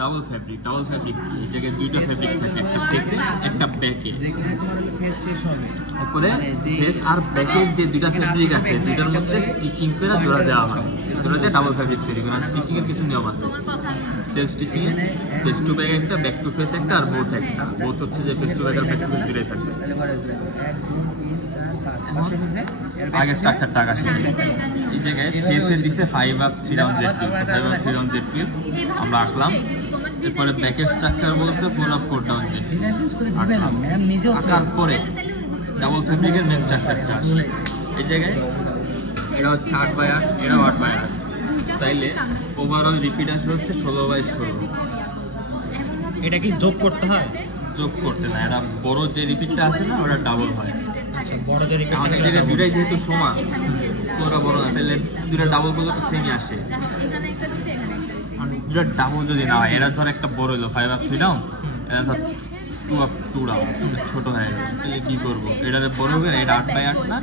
Double fabric এই জায়গায় দুইটা ফ্যাব্রিক থাকে, একটা ফেসে একটা ব্যাকে। তারপরে ফেস আর ব্যাকের যে দুইটা ফ্যাব্রিক আছে দুইটার মধ্যে স্টিচিং করে জোড়া দেওয়া হয়, জোড়া দিয়ে ডাবল ফ্যাব্রিক তৈরি করে। স্টিচিং এর কিছু নিয়ম আছে, সেলফ স্টিচিং এ ফেস টু ব্যাক একটা, ব্যাক টু ফেস একটা, আর বোথ একটা। বোথ হচ্ছে যে ফেস টু ব্যাক আর ব্যাক টু ফেস দুটোই থাকবে। আগে স্ট্রাকচারটা আকাশে এই জায়গায় ফেসের দিছে 5 up 3 down Z cube, 5 up 3 down Z cube আমরা আঁকলাম। এরপরে ব্যাকের স্ট্রাকচার বলছে 4 আপ 4 ডাউন জেড আঁকার পরে ডাবল ফ্যাব্রিকের মেন স্ট্রাকচারটা আসে এই জায়গায়। এটা হচ্ছে 8/8, এটাও 8/8, তাইলে ওভারঅল রিপিট আসবে হচ্ছে 16/16। এটা কি যোগ করতে হয়? যোগ করতে না, এটা বড় যে রিপিটটা আছে না ওটা ডাবল হয়। বড় যে রিপিট অনেক জায়গায় দুটাই যেহেতু সমান, ওটা বড় না, তাহলে দুটা ডাবল করলে তো সেমই আসে। দুটা ডাবল যদি না হয়, এরা ধর একটা বড় হলো 5 আপ 3 ডাউন, এটা ধর 2 আপ 2 ডাউন, ছোট হয়ে গেল। তাহলে কি করবো, এটার বড় করে এটা 8/8 না,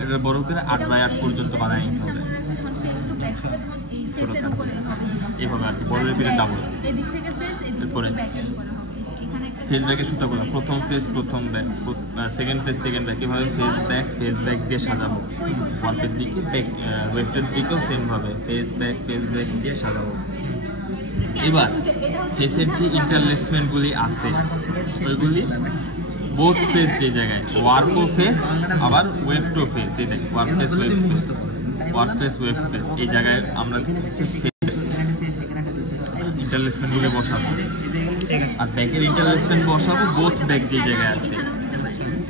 এটার বড় করে 8/8 পর্যন্ত বানাই নিতে হবে, ছোট থাকবে এইভাবে আর কি, বড় রিপিটের ডাবল। এরপরে ফেস ব্যাকের সুতাগুলো, প্রথম ফেস প্রথম back, second face second back, এভাবে ফেস ব্যাক দিয়ে সাজাবো। ওয়ার্পের দিকে ব্যাক, ওয়েফটের দিকেও সেম ভাবে ফেস ব্যাক দিয়ে সাজাবো। এবার ফেসের যে ইন্টারলেসমেন্টগুলি আছে ওইগুলি বোথ ফেস, যে জায়গায় ওয়ার্পও ফেস আবার ওয়েফটও ফেস, এই দেখ ওয়ার্প ফেস ওয়েফট ফেস, এই জায়গায় আমরা ইন্টারলেসমেন্টগুলি বসাবো। আর ব্যাকের ইন্টারলেসমেন্ট বসাবো বোথ ব্যাক যে জায়গায় আছে।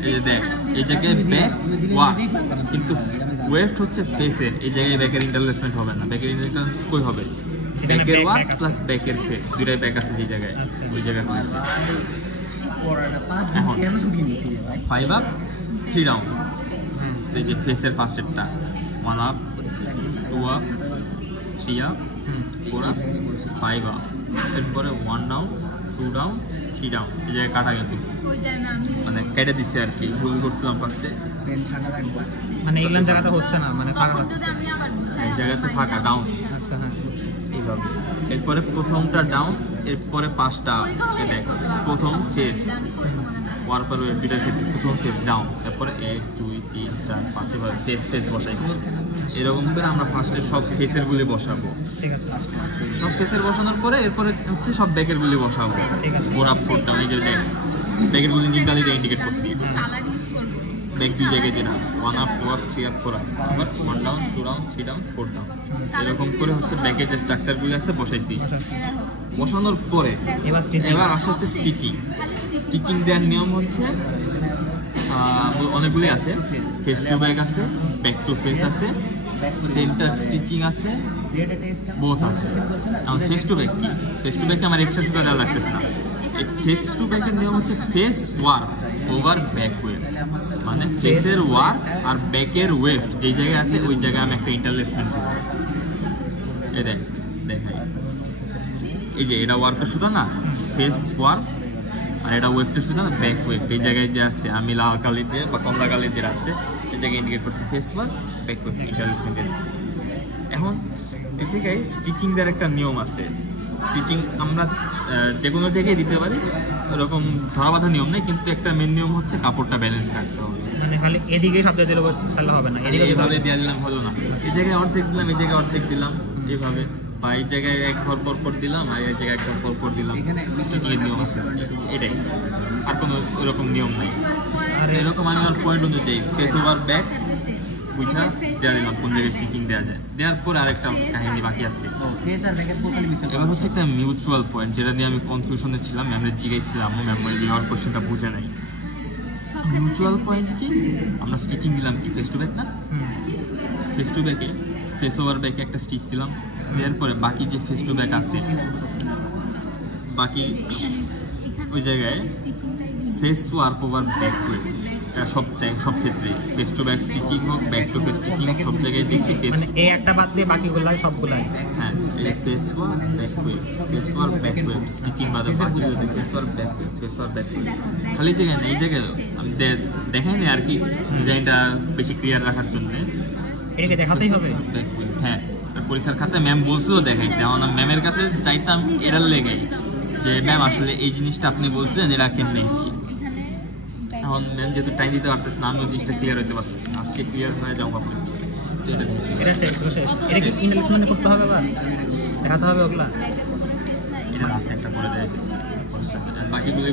এই যে দেখ, এই জায়গায় ব্যাক ওয়ার্প, কিন্তু ওয়েফট হচ্ছে ফেসের, এই জায়গায় ব্যাকের ইন্টারলেসমেন্ট হবে না। ব্যাকের ইন্টারলেসমেন্ট কই হবে, ব্যাকের ওয়ার্প প্লাস ব্যাকের ফেস, দুইটাই ব্যাক আছে যে জায়গায়, ওই জায়গায়। এখন 5 আপ 3 ডাউন, এই যে ফেসের ফার্স্টেরটা 1 up 2 up 3 up 4 up 5 up, এরপরে 1 ডাউন 2 ডাউন 3 ডাউন। এই জায়গায় কাটা কিন্তু মানে কেটে দিচ্ছে আর কি, ভুল করছিলাম ফার্স্টে, মানে এগুলো জায়গাটা হচ্ছে না, মানে ফাঁকা হচ্ছে, এই জায়গাতে ফাঁকা ডাউন। আচ্ছা হ্যাঁ, এইভাবে এরপরে প্রথমটা ডাউন, এরপরে 5টা দেখ, প্রথম ফেস ওয়ার্পার ওয়েভ দুইটার ক্ষেত্রে প্রথম ফেস ডাউন, তারপরে 1 2 3 4 5 এভাবে ফেস বসাইছি। এরকম করে আমরা ফার্স্টে সব ফেসের গুলি বসাবো। ঠিক আছে, সব ফেসের বসানোর পরে এরপরে হচ্ছে সব ব্যাকের গুলি বসাবো। ঠিক আছে, 4 আপ 4 ডাউন, এই যে দেখ ব্যাকের গুলি তিনটা দিয়ে ইন্ডিকেট করছি। ব্যাক দুই জায়গায় যেটা 1 আপ 2 আপ 3 আপ 4 আপ, আবার 1 ডাউন 2 ডাউন 3 ডাউন 4 ডাউন, এরকম করে হচ্ছে ব্যাকের যে স্ট্রাকচারগুলি আছে বসাইছি। বসানোর পরে এবার আসা হচ্ছে স্টিচিং দেওয়ার নিয়ম হচ্ছে অনেকগুলি আছে, ফেস টু ব্যাক আছে, ব্যাক টু ফেস আছে, সেন্টার স্টিচিং আছে, বোথ আছে। আমার ফেস টু ব্যাক কি, ফেস টু ব্যাকে আমার এক্সট্রা সুতা দেওয়া লাগতেছে না। এই ফেস টু ব্যাকের নিয়ম হচ্ছে face work over back wave, মানে ফেসের ওয়ার্ক আর ব্যাকের ওয়েভ যেই জায়গায় আছে ওই জায়গায় আমি একটা ইন্টারলেসমেন্ট দেবো। এই দেখাই, এই যে এটা ওয়ার্কের সুতা না, ফেস ওয়ার্ক, আর এটা ওয়েভটা সুতা না, ব্যাক ওয়েভ। এই জায়গায় যে আছে আমি লাল কালি দিয়ে বা কমলা কালি যেটা আছে এই জায়গায় ইন্ডিকেট করছি ফেস ওয়ার্ক ব্যাক ওয়েভ ইন্টারলেসমেন্ট দিচ্ছি। এখন এই জায়গায় স্টিচিং দেওয়ার একটা নিয়ম আছে। স্টিচিং আমরা যে কোনো জায়গায় দিতে পারি, এরকম ধরা বাঁধা নিয়ম নেই, কিন্তু একটা মেন নিয়ম হচ্ছে কাপড়টা ব্যালেন্স থাকতে হবে। মানে খালি এদিকে শব্দ দিলে তাহলে হবে না, এইভাবে দিয়ে দিলাম হলো না। এই জায়গায় অর্ধেক দিলাম, এই জায়গায় অর্ধেক দিলাম, এইভাবে, বা এই জায়গায় এক ঘর পর দিলাম আর এই জায়গায় এক ঘর পর দিলাম। স্টিচিং এর নিয়ম আছে এটাই, আর কোনো এরকম নিয়ম নাই। আর এরকম আমি আমার পয়েন্ট অনুযায়ী ফেস ওভার ব্যাক বুঝা দেওয়া দিলাম কোন জায়গায় স্টিচিং দেওয়া যায়। দেওয়ার পরে আরেকটা কাহিনী বাকি আছে, এবার হচ্ছে একটা মিউচুয়াল পয়েন্ট, যেটা নিয়ে আমি কনফিউশনে ছিলাম, ম্যামরে জিজ্ঞাসছিলাম, ম্যাম ওই আমার কোশ্চেনটা বুঝে নাই। মিউচুয়াল পয়েন্ট কি, আমরা স্টিচিং দিলাম কি ফেস টু ব্যাক না, ফেস টু ব্যাকে ফেস ওভার ব্যাকে একটা স্টিচ দিলাম, দেওয়ার পরে বাকি যে ফেস টু ব্যাক আছে বাকি ওই জায়গায় face work over back wave, সব ক্ষেত্রে ফেস টু ব্যাক স্টিচিং হোক ব্যাক টু ফেস স্টিচিং হোক সব জায়গায় দেখছি মানে এই একটা বাদ দিয়ে বাকিগুলো সবগুলাই। হ্যাঁ, এই face work back wave, face work back wave stitching বাদে বাকি ফেস ওয়ার্ক ব্যাক ওয়েভ। খালি জায়গায় না, এই জায়গায় আমি দেখাই না আর কি, ডিজাইনটা বেশি ক্লিয়ার রাখার জন্য এটাকে দেখাতেই হবে। হ্যাঁ, পরীক্ষার খাতায় ম্যাম বলছিল দেখাইতে, আমার ম্যামের কাছে যাইতাম এটার লেগে যে ম্যাম আসলে এই জিনিসটা আপনি বলছিলেন এটা কেমনে কি। এখন ম্যাম যেহেতু টাইম দিতে পারতেছে না, আমি ওই জিনিসটা ক্লিয়ার হইতে পারতেছি না, আজকে ক্লিয়ার হয়ে যাও ভাবতেছি। এটা শেষ, এটা কি ইন্টারনেশনাল করতে হবে আবার দেখাতে হবে ওগুলা? এটা আছে একটা করে দেয় বাকিগুলো